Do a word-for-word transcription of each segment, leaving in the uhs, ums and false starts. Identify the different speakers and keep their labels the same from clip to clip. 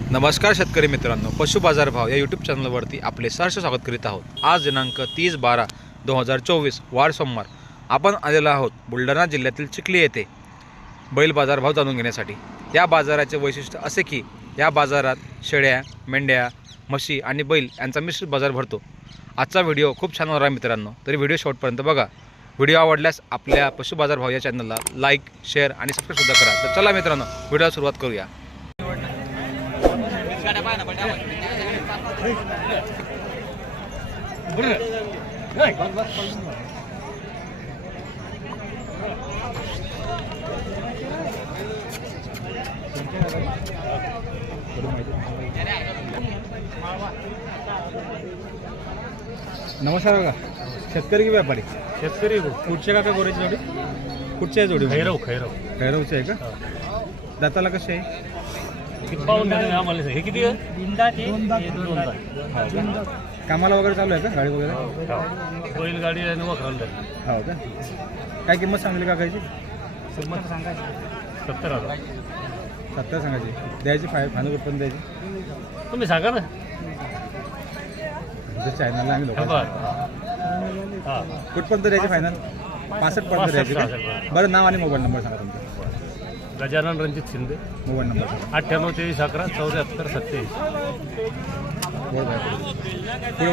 Speaker 1: नमस्कार शेतकरी मित्रांनो, पशु बाजार भाव या यूट्यूब चॅनलवरती आपले सहर्ष स्वागत करीत आहोत। आज दिनांक तीस बारा दोन हजार चोवीस वार सोमवार आपण आलेलो आहोत बुलढाणा जिल्ह्यातील चिखली येथे बैल बाजार भाव जाणून घेण्यासाठी। या बाजाराचे वैशिष्ट्य असे की या बाजारात शेळ्या, मेंढ्या, म्हशी आणि बैल यांचा मिश्रित बाजार भरतो। आजचा व्हिडिओ खूप छान होणार आहे मित्रांनो, तरी व्हिडिओ शेवटपर्यंत बघा। व्हिडिओ आवडल्यास आपल्या पशु बाजार भाव या चॅनलला लाईक, शेअर आणि सबस्क्राईब सुद्धा करा। तर चला मित्रांनो, व्हिडिओला सुरुवात करूया। नमस्कार बघा, शेतकरी की व्यापारी?
Speaker 2: शेतकरी
Speaker 1: कुठचे का गोऱ्याची जोडी? कुठची आहे जोडी?
Speaker 2: खैरव खैरव
Speaker 1: खैरवची आहे का? दाताला कशी आहे?
Speaker 2: पाहून द्या आम्हाला हे किती आहे?
Speaker 1: कामाला वगैरे चालू आहे का गाडी वगैरे?
Speaker 2: बैलगाडी आणि वखराला
Speaker 1: हो का? काय किंमत सांगली का कायची?
Speaker 2: किंमत सांगायची सत्तर हजार
Speaker 1: सत्तर सांगायची, द्यायची फाय फायनल कुठपर्यंत द्यायची?
Speaker 2: तुम्ही सांगा ना
Speaker 1: चॅनलला आम्ही लोक
Speaker 2: हां
Speaker 1: कुठपर्यंत द्यायची फायनल? पासष्ट पर्यंत द्यायची का? बरं, नाव आणि मोबाईल नंबर सांगा तुमचा.
Speaker 2: गजानन रणजित शिंदे,
Speaker 1: मोबाईल नंबर सांगा.
Speaker 2: अठ्ठ्याण्णव तेवीस अकरा चौऱ्याहत्तर सत्याऐंशी.
Speaker 1: पुढे पुढे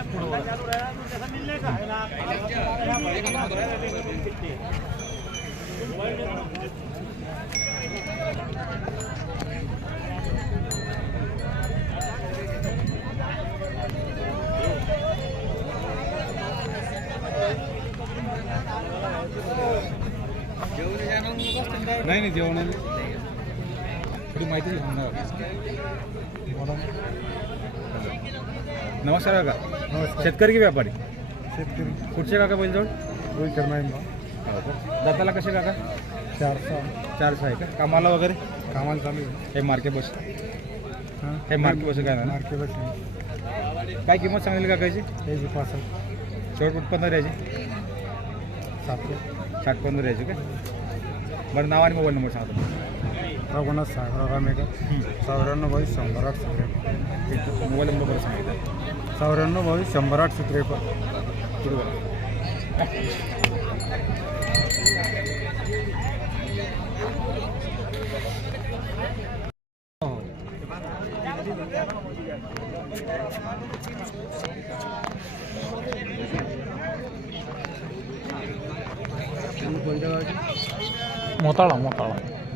Speaker 1: नाही नाही जेवण थोडी माहिती घेऊन. नमस्कार काका, शेतकरी की व्यापारी?
Speaker 2: शेतकरी.
Speaker 1: कुठचे काका बैलजोड?
Speaker 2: रोहित शर्मा
Speaker 1: दाताला कसे काका?
Speaker 2: चार सहा
Speaker 1: चार सहा आहे का? कामाला वगैरे?
Speaker 2: कामाला चालू आहे.
Speaker 1: हे मार्के बस हे मार्के बस काय ना?
Speaker 2: मार्के बस
Speaker 1: काय किंमत सांगली काकाची?
Speaker 2: त्याची पासष्ट.
Speaker 1: शेवट उत्पन्न द्यायची?
Speaker 2: सातशे
Speaker 1: साठ पंधरा द्यायची का? बरं, नाव आणि मोबाईल नंबर सांगा तुम्हाला.
Speaker 2: रघुनाथ सागर रामेकर, चौऱ्याण्णव बावीस शंभर आठ सत्रेपन्न.
Speaker 1: मोबाईल नंबर बरं सांगितलं.
Speaker 2: चौऱ्याण्णव बावीस शंभर आठ सत्रेपन्न.
Speaker 1: पुढे बरं.
Speaker 2: कोणत्या गावची? मोताळा मोताळा.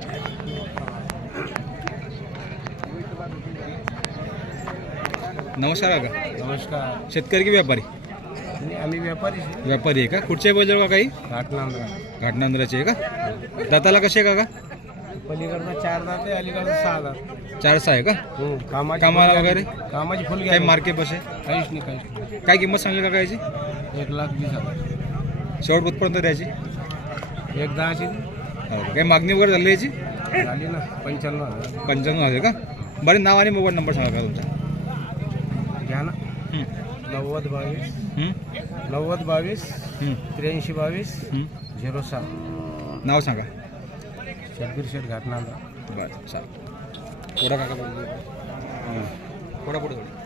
Speaker 1: नमस्कार काका,
Speaker 2: नमस्कार.
Speaker 1: शेतकरी की व्यापारी?
Speaker 2: आम्ही व्यापारी
Speaker 1: व्यापारी आहे का? कुठचे बैल का काही?
Speaker 2: घाटनांद्रा.
Speaker 1: घाटनांद्राचे आहे का? दाताला कसे आहे काका?
Speaker 2: पलीकडनं चार दाते, अलीकडनं सहा दात.
Speaker 1: चार सहा आहे का?
Speaker 2: कामाची
Speaker 1: कामाला वगैरे?
Speaker 2: कामाची फुल
Speaker 1: काही मार्के बस आहे?
Speaker 2: काहीच नाही काहीच नाही.
Speaker 1: काय किंमत सांगली काका याची?
Speaker 2: एक लाख वीस हजार.
Speaker 1: शेवट कुठपर्यंत द्यायची?
Speaker 2: एक दहाची
Speaker 1: हो, काही मागणी वगैरे झाली याची?
Speaker 2: झाली ना पंच्याण्णव हजार.
Speaker 1: पंच्याण्णव आहे का? बरं, नाव आणि मोबाईल नंबर सांगा का तुमचा?
Speaker 2: घ्या ना.
Speaker 1: हं.
Speaker 2: नव्वद बावीस
Speaker 1: हं?
Speaker 2: नव्वद बावीस
Speaker 1: हं.
Speaker 2: त्र्याऐंशी बावीस
Speaker 1: हं.
Speaker 2: झिरो सहा.
Speaker 1: नाव सांगा.
Speaker 2: शब्बीर शेठ घाटनांद्रा.
Speaker 1: बरं, चालेल. पुढं काका हां पुढं पुढं थोडी.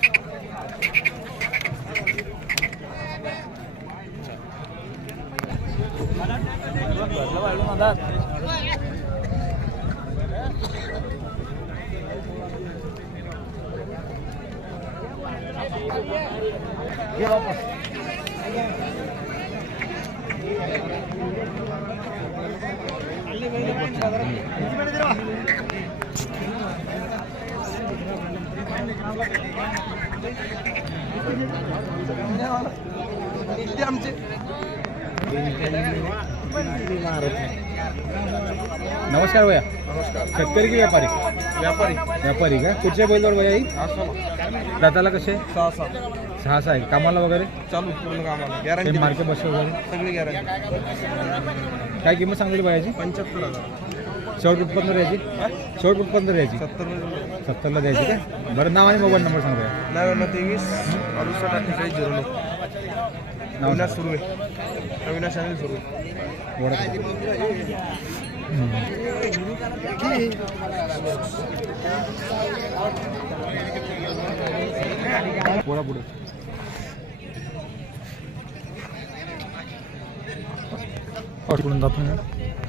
Speaker 1: नमस्कार भैया.
Speaker 2: नमस्कार.
Speaker 1: शेतकरी की व्यापारी?
Speaker 2: व्यापारी.
Speaker 1: व्यापारी का? कुठच्या बैलवर भैया ही? दाताला कसे?
Speaker 2: सहा सहा
Speaker 1: सहा सहा आहे. कामाला वगैरे?
Speaker 2: चालू पूर्ण कामाला.
Speaker 1: काही
Speaker 2: गॅरंटी
Speaker 1: मार्के बस वगैरे?
Speaker 2: सगळी गॅरंटी.
Speaker 1: काय किंमत सांगली भैयाची?
Speaker 2: पंच्याहत्तर हजार.
Speaker 1: शेवट उत्पन्न द्यायची? शेवट उत्पन्न द्यायची?
Speaker 2: सत्तर
Speaker 1: सत्तरला द्यायची का? बरं, नाव आणि मोबाईल नंबर सांगा.
Speaker 2: नव्याण्णव तेवीस अडुसष्ट अठ्ठेचाळीस झिरो नऊ. अविनाश सुरू आहे. अविनाश अनिल सुरू आहे.
Speaker 1: पोळा पुढे
Speaker 2: पकडून जातो मी.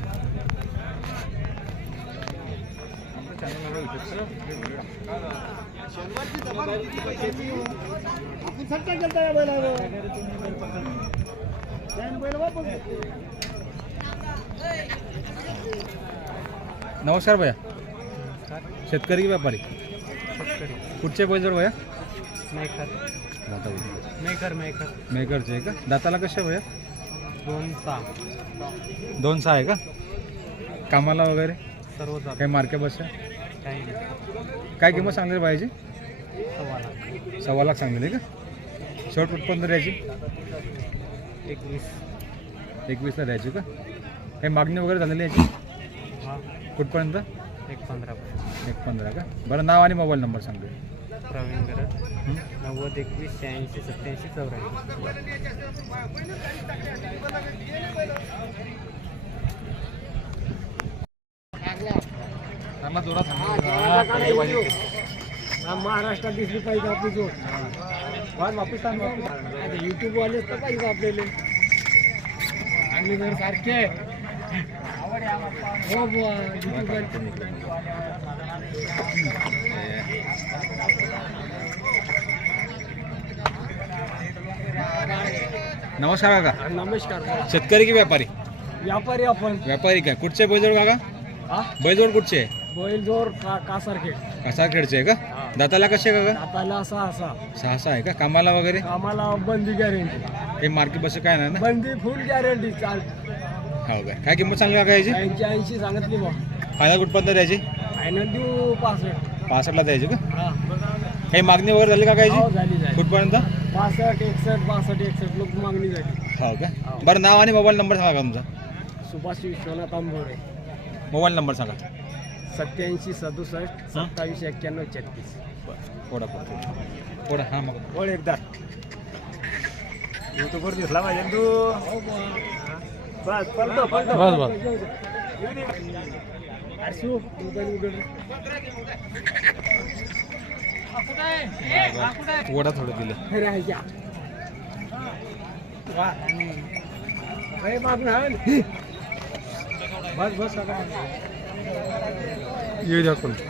Speaker 1: नमस्कार भैया. शेतकरी की व्यापारी? कुठचे बैलजोड भैया?
Speaker 2: मेकर
Speaker 1: दाता
Speaker 2: मेकर मेकर
Speaker 1: मेकरचे आहे का? दाताला कसे भैया?
Speaker 2: दोन सहा
Speaker 1: दोन सहा आहे का? कामाला वगैरे
Speaker 2: सर्व
Speaker 1: काही मार्के बस
Speaker 2: काही नाही.
Speaker 1: काय किंमत सांगली पाहिजे?
Speaker 2: सव्वा लाख
Speaker 1: सव्वा लाख सांगलेली का? शेवट कुठपर्यंत द्यायची?
Speaker 2: एकवीस
Speaker 1: एकवीसला द्यायची का? काही मागणी वगैरे झालेली याची?
Speaker 2: हा
Speaker 1: कुठपर्यंत?
Speaker 2: एक पंधरा
Speaker 1: एक पंधरा का? बरं नाव आणि मोबाईल नंबर सांगतो.
Speaker 2: प्रवीण गरज नव्वद एकवीस शहाऐंशी सत्याऐंशी चौऱ्याऐंशी.
Speaker 1: त्यांना जोरात
Speaker 2: महाराष्ट्रात दिसली पाहिजे आपली जोड.
Speaker 1: वापस
Speaker 2: युट्यूब वाले तर पाहिजे आपल्याला आणि जर सारखे हो बुवा युट्यूब
Speaker 1: नमस्कार काका.
Speaker 2: नमस्कार.
Speaker 1: शेतकरी की व्यापारी?
Speaker 2: व्यापारी आपण
Speaker 1: व्यापारी काय? कुठचे बैलजोड काका?
Speaker 2: हा
Speaker 1: बैलजोड कुठचे आहे?
Speaker 2: बैलजोर का कासारखे
Speaker 1: कसा खेळचे आहे का? दाताला कसे काका?
Speaker 2: दाताला असा असा
Speaker 1: सहा सहा आहे का? कामाला वगैरे
Speaker 2: आम्हाला बंदी गॅरंटी.
Speaker 1: हे मार्के बस काय नाही ना?
Speaker 2: बंदी फुल गॅरंटी. चाल
Speaker 1: हो काय? काय किंमत सांगली काका याची?
Speaker 2: ऐंशी ऐंशी सांगितली बा.
Speaker 1: फायदा कुठपर्यंत द्यायची?
Speaker 2: फायनल देऊ पासष्ट.
Speaker 1: पासष्टला द्यायची का?
Speaker 2: हा
Speaker 1: काही मागणी वगैरे झाली का
Speaker 2: हो,
Speaker 1: याची?
Speaker 2: झाली झाली.
Speaker 1: कुठपर्यंत?
Speaker 2: पासष्ट एकसष्ट बासष्ट एकसष्ट लोक मागणी झाली.
Speaker 1: हो का? बरं नाव आणि मोबाईल नंबर सांगा का तुमचा?
Speaker 2: सुभाष विश्वनाथ आंबोरे.
Speaker 1: मोबाईल नंबर सांगा.
Speaker 2: सत्याऐंशी सदुसष्ट सत्तावीस एक्क्याण्णव छत्तीस.
Speaker 1: थोडा पुढे थोडा हां मग
Speaker 2: ओळ एकदा युट्यूबवर दिसला पाहिजे तू. बस पलटो पलटो
Speaker 1: बस बस
Speaker 2: असू उदळ उदळ.
Speaker 1: वडा थोडं दिलं.
Speaker 2: अरे आहे क्या वा अरे मागून आहे. बस बस
Speaker 1: येऊ द्या कोण.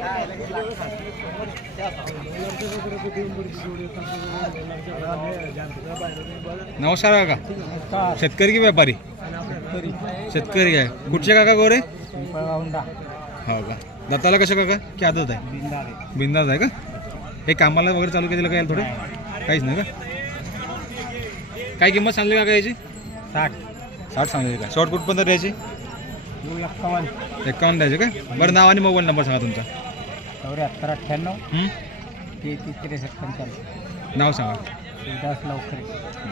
Speaker 1: नमस्कार काका. शेतकरी की व्यापारी? शेतकरी आहे. कुठचे काका गोरे? हो का? दाताला कसं काका? की आदत आहे? बिंदाज आहे का? हे कामाला वगैरे चालू केलेलं काय थोडं? काहीच नाही का? काय किंमत सांगली काका याची?
Speaker 2: साठ
Speaker 1: साठ सांगली का? शॉर्ट कुठपर्यंत द्यायची?
Speaker 2: दोन लाख कमाल
Speaker 1: एकावन्न द्यायचे का? बरं नाव आणि मोबाईल नंबर सांगा तुमचा.
Speaker 2: चौऱ्याहत्तर अठ्ठ्याण्णव
Speaker 1: हं?
Speaker 2: तेहतीस त्रेसष्ट पंचावन्न.
Speaker 1: नाव सांगा.
Speaker 2: उदास लवकर.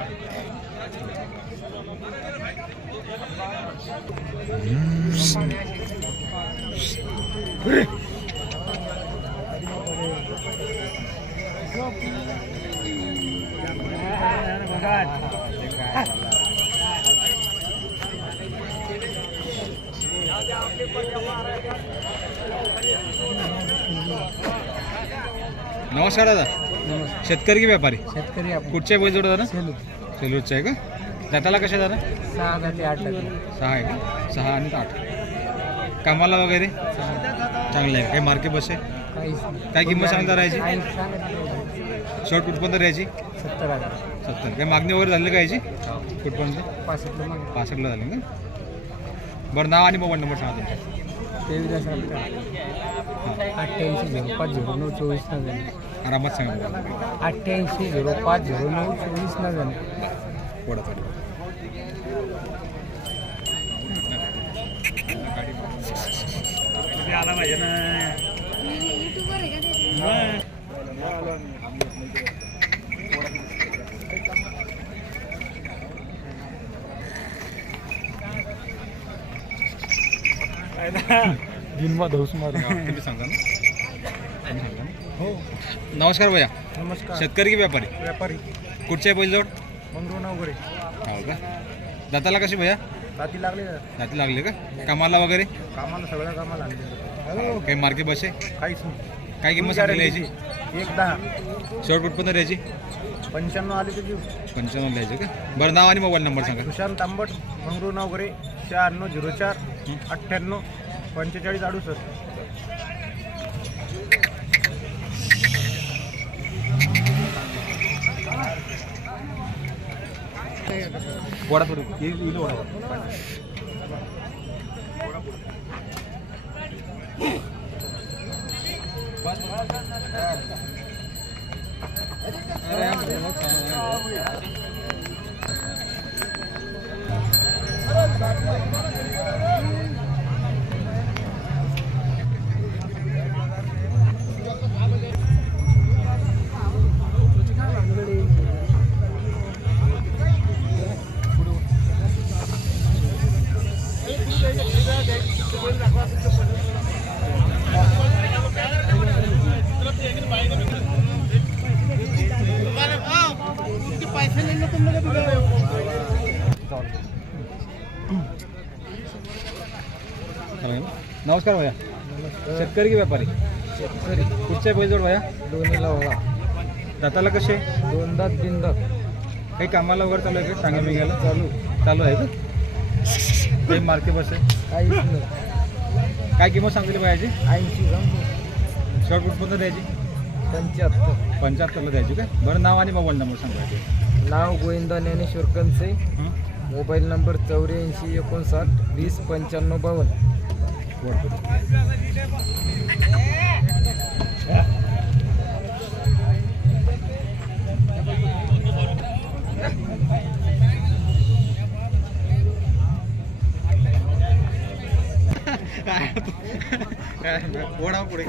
Speaker 1: नमस्कार दादा.
Speaker 2: नमस्कार.
Speaker 1: शेतकरी की व्यापारी?
Speaker 2: शेतकरी आपण
Speaker 1: कुठचे बैल जोड दादा?
Speaker 2: सेलू
Speaker 1: सेलूचे आहे का? दाताला कसे दादा?
Speaker 2: सहा ते आठ
Speaker 1: सहा आहे का? सहा आणि आठ. कामाला वगैरे चांगलं आहे. काही मार्के बस आहे?
Speaker 2: काहीच
Speaker 1: काय किंमत सांगता राहायची?
Speaker 2: सांगत
Speaker 1: शॉर्ट कुठपर्यंत राहायची?
Speaker 2: सत्तर हजार
Speaker 1: सत्तर. काही मागणी वगैरे झाली का याची? कुठपर्यंत?
Speaker 2: पासष्ट मग
Speaker 1: पासष्टला झाली का? बरं नाव आणि मोबाईल नंबर सांगा तुमचा.
Speaker 2: तेवीस अठ्ठ्याऐंशी झिरो पाच झिरो नऊ चोवीस न झाले.
Speaker 1: आरामात सांगा.
Speaker 2: अठ्ठ्याऐंशी झिरो पाच झिरो नऊ चोवीस न झाले.
Speaker 1: थोडा थोडा
Speaker 2: आला पाहिजे ना.
Speaker 1: दिनमा धौस मारून तुम्ही सांगा ना. तुम्ही सांगा ना.
Speaker 2: हो
Speaker 1: नमस्कार भैया.
Speaker 2: नमस्कार.
Speaker 1: शेतकरी की व्यापारी?
Speaker 2: व्यापारी
Speaker 1: कुठचे बैल जोड?
Speaker 2: मंगरुणा वगैरे
Speaker 1: हो का? दाताला कशी भैया?
Speaker 2: रात्री लागले
Speaker 1: दाती लागले का? कामाला वगैरे
Speaker 2: कामाला सगळ्या कामाला लागले.
Speaker 1: काही मार्के बसे?
Speaker 2: काहीच नाही.
Speaker 1: काय किंमत सांगितली याची?
Speaker 2: एक दहा
Speaker 1: शेवट कुठपर्यंत द्यायची?
Speaker 2: पंच्याण्णव आले तर घेऊ.
Speaker 1: पंचावन्न द्यायचे का? बरं नाव आणि मोबाईल नंबर सांगा.
Speaker 2: सुशांत तांबट, मंगरू नावगरे, शहाण्णव झिरो चार अठ्ठ्याण्णव पंचेचाळीस अडुसष्ट.
Speaker 1: वडा थोडी येईल येईल वडा. नमस्कार भैया. शेतकरी की व्यापारी?
Speaker 2: शेतकरी.
Speaker 1: कुठचे बैलजोड भैया?
Speaker 2: दोन्हीला वळा.
Speaker 1: दाताला कसे?
Speaker 2: दोन दात तीन दात.
Speaker 1: काही कामाला वगैरे चालू आहे का? टांगे बिंग्याला
Speaker 2: चालू
Speaker 1: चालू आहे का? काही मार्के बस आहे?
Speaker 2: काहीच नाही.
Speaker 1: काय किंमत सांगितली भैयाची?
Speaker 2: ऐंशी ग्राम
Speaker 1: शॉर्ट कुठपर्यंत द्यायची?
Speaker 2: पंच्याहत्तर.
Speaker 1: पंच्याहत्तरला द्यायची का? बरं नाव आणि मोबाईल नंबर सांगायचे.
Speaker 2: नाव गोविंदा ज्ञानेश्वर कंसे. मोबाईल नंबर चौऱ्याऐंशी एकोणसाठ वीस पंच्याण्णव बावन्न.
Speaker 1: ओढा पुढे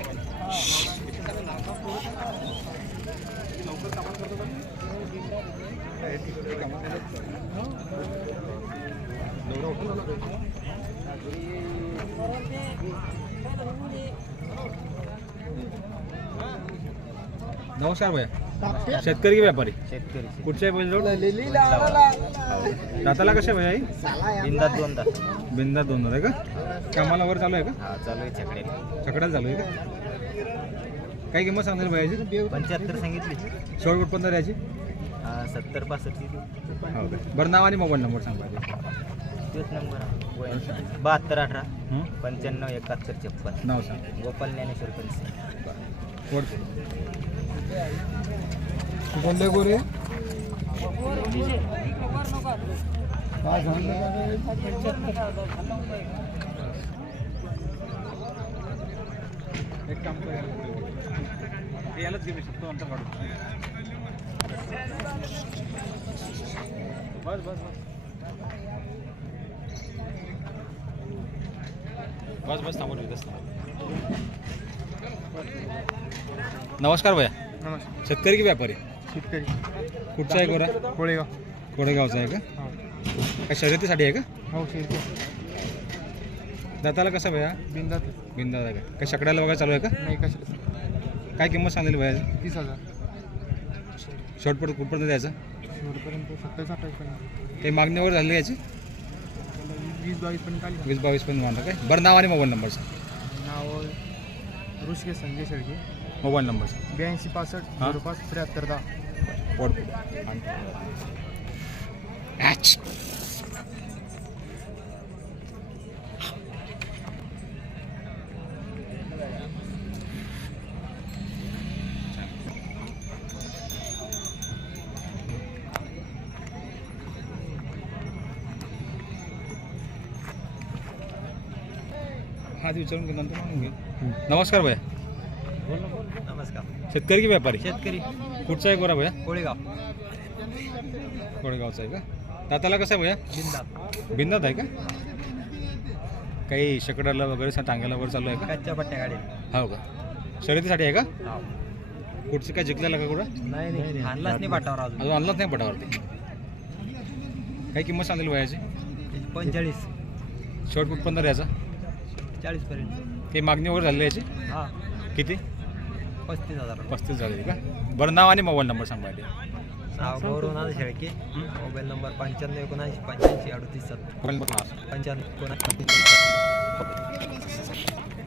Speaker 1: नमस्कार भैया. शेतकरी की व्यापारी?
Speaker 2: शेतकरी.
Speaker 1: कुठचे आहे बैलजोड? दाताला कसे भैया?
Speaker 2: बिंदात दोन दात.
Speaker 1: बिंदा दोन आहे का? कामाला वर चालू आहे का?
Speaker 2: हा चालू आहे छकडे.
Speaker 1: छकड्याला चालू आहे का? काय किंमत सांगेल भैयाची?
Speaker 2: पंच्याहत्तर सांगितली.
Speaker 1: शेवट कुठपर्यंत द्यायची?
Speaker 2: सत्तर पासष्ट.
Speaker 1: हो का? बरं नाव आणि मोबाईल नंबर सांगा.
Speaker 2: तोच नंबर बहात्तर अठरा पंच्याण्णव एकाहत्तर छप्पन.
Speaker 1: नाव सांग.
Speaker 2: गोपाल ज्ञानेश्वर कंसे.
Speaker 1: कोणते गोरे? एक काम कर यालाच घेऊ शकतो अंतर काढून. बस बस बस बस बस थांबून नमस्कार भैया.
Speaker 2: नमस्कार.
Speaker 1: शेतकरी की व्यापारी?
Speaker 2: शेतकरी.
Speaker 1: कुठचा आहे गोरा?
Speaker 2: कोळेगाव.
Speaker 1: कोडेगावचा आहे का? काय शर्यतीसाठी आहे का?
Speaker 2: हो शेतकरी.
Speaker 1: दाताला कसं भैया?
Speaker 2: बिंदात.
Speaker 1: बिंदा आहे का? काय शकड्याला वगैरे चालू आहे का?
Speaker 2: नाही कशाला.
Speaker 1: काय किंमत सांगेल भैया?
Speaker 2: तीस हजार.
Speaker 1: शॉर्टपट कुठपर्यंत द्यायचं?
Speaker 2: शेवटपर्यंत सत्तावीस अठ्ठावीस पर्यंत.
Speaker 1: ते मागणी वगैरे झाली याची?
Speaker 2: वीस बावीस पर्यंत आली.
Speaker 1: वीस बावीस पण मानता काय? बरं नाव आणि मोबाईल नंबर सांग.
Speaker 2: नाव ऋषिकेश संजय शेळके.
Speaker 1: मोबाईल नंबर सांग.
Speaker 2: ब्याऐंशी पासष्ट
Speaker 1: हा.
Speaker 2: झिरो पाच त्र्याहत्तर दहा.
Speaker 1: पोट ॲच हात विचारून घे नंतर म्हणून घे. नमस्कार भैया.
Speaker 2: नमस्कार.
Speaker 1: शेतकरी की व्यापारी?
Speaker 2: शेतकरी.
Speaker 1: कुठचा आहे गोरा भैया?
Speaker 2: कोळेगाव.
Speaker 1: कोळेगावचा आहे का? दाताला कसं आहे भैया?
Speaker 2: बिंदात.
Speaker 1: बिंदात आहे का? काही शकडाला वगैरे टांग्याला वगैरे चालू आहे का?
Speaker 2: कच्च्या पट्ट्या गाडी.
Speaker 1: हो का? शर्यतीसाठी आहे का? कुठचं काय जिंकलेला का कुठं?
Speaker 2: नाही नाही आणलाच नाही पाठावर अजून.
Speaker 1: अजून आणलाच नाही पटावरती. काही किंमत सांगेल वयाची?
Speaker 2: पंचेचाळीस.
Speaker 1: शेवट कुठपर्यंत द्यायचा?
Speaker 2: चाळीस पर्यंत.
Speaker 1: काही मागणी वगैरे झाली याची?
Speaker 2: हा
Speaker 1: किती?
Speaker 2: पस्तीस हजार.
Speaker 1: पस्तीस झाली का? बरं नाव आणि मोबाईल नंबर सांगा.
Speaker 2: नाव गौरवनाथ शेळके. मोबाईल नंबर पंच्याण्णव एकोणऐंशी पंच्याऐंशी अडतीस सत्तर.
Speaker 1: मोबाईल नंबर
Speaker 2: पंच्याण्णव एकोणऐंशी.